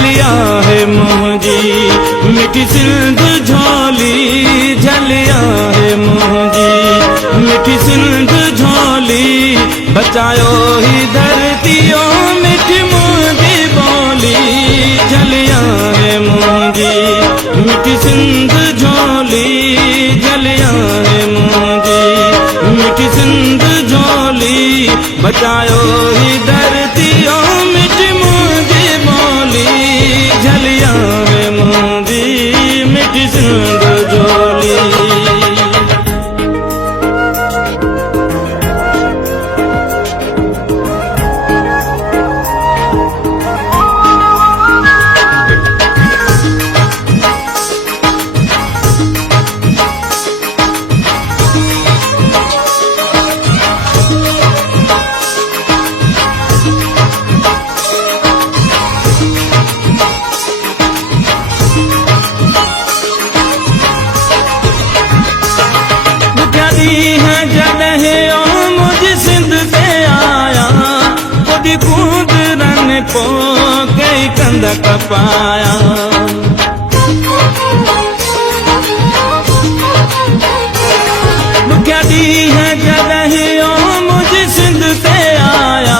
झलिया है मुंहिंजी मिठी सिंध झोली झलिया है मुंहिंजी मिठी सिंध झोली बचायो ही धरतियों मिठी मुंहिंजी बोली झलिया है मुंहिंजी मिठी सिंध झोली झलिया है मुंहिंजी मिठी सिंध झोली बचायो ही धरतियों मिठी मुंहिंजी बोली झलिया है मुंहिंजी मिठी सिंध झोली। है जॾहिं ओ मुझ सिंध ते आया खुदी कूद रन पो कई कंद कपाया दुखिया ॾींहं है जॾहिं ओ मुझ सिंध ते आया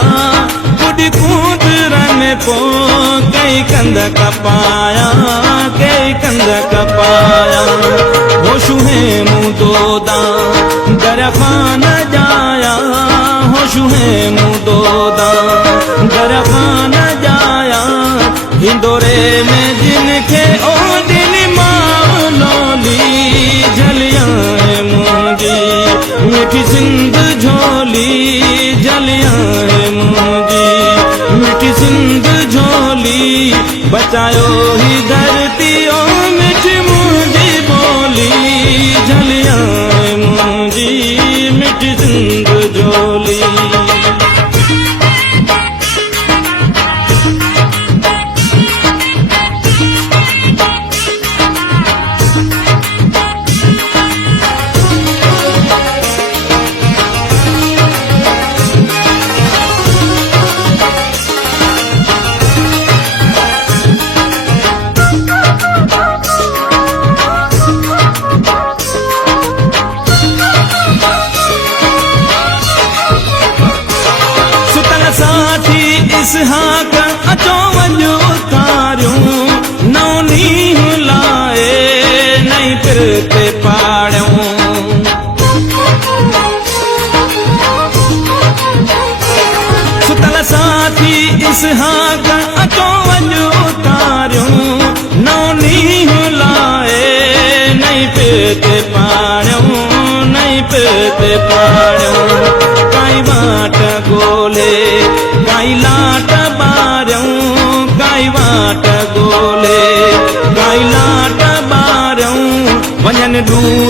खुदी कूद रन पो कई कंद कपाया कई कंद कपाया होशू है मुँह दोदा दरखान जाया होशू है मुँह दोदा दरखान जाया हिंदोरे में जिनके ओ दिन मालोली झलिया है मुंहिंजी मिठी सिंध झोली झलिया है मुंहिंजी मिठी सिंध झोली बचायो ही धरती ओ मिठी मुंहिंजी बोली झलिया है मुंहिंजी मिठी सिंध झोली। साथी इसहाक अचो वञो उतारियूं नौ नींहुं लाए नई पिर ते पाड़ियूं सुतल साथी इसहाक अचो वञो उतारियूं नौ नींहुं लाए नई पिर ते पाड़ियूं नई पिर ते पाड़ियूं काई वाट गोले काई लाट बारियूं काई वाट गोले काई लाट बारियूं वञनि दूर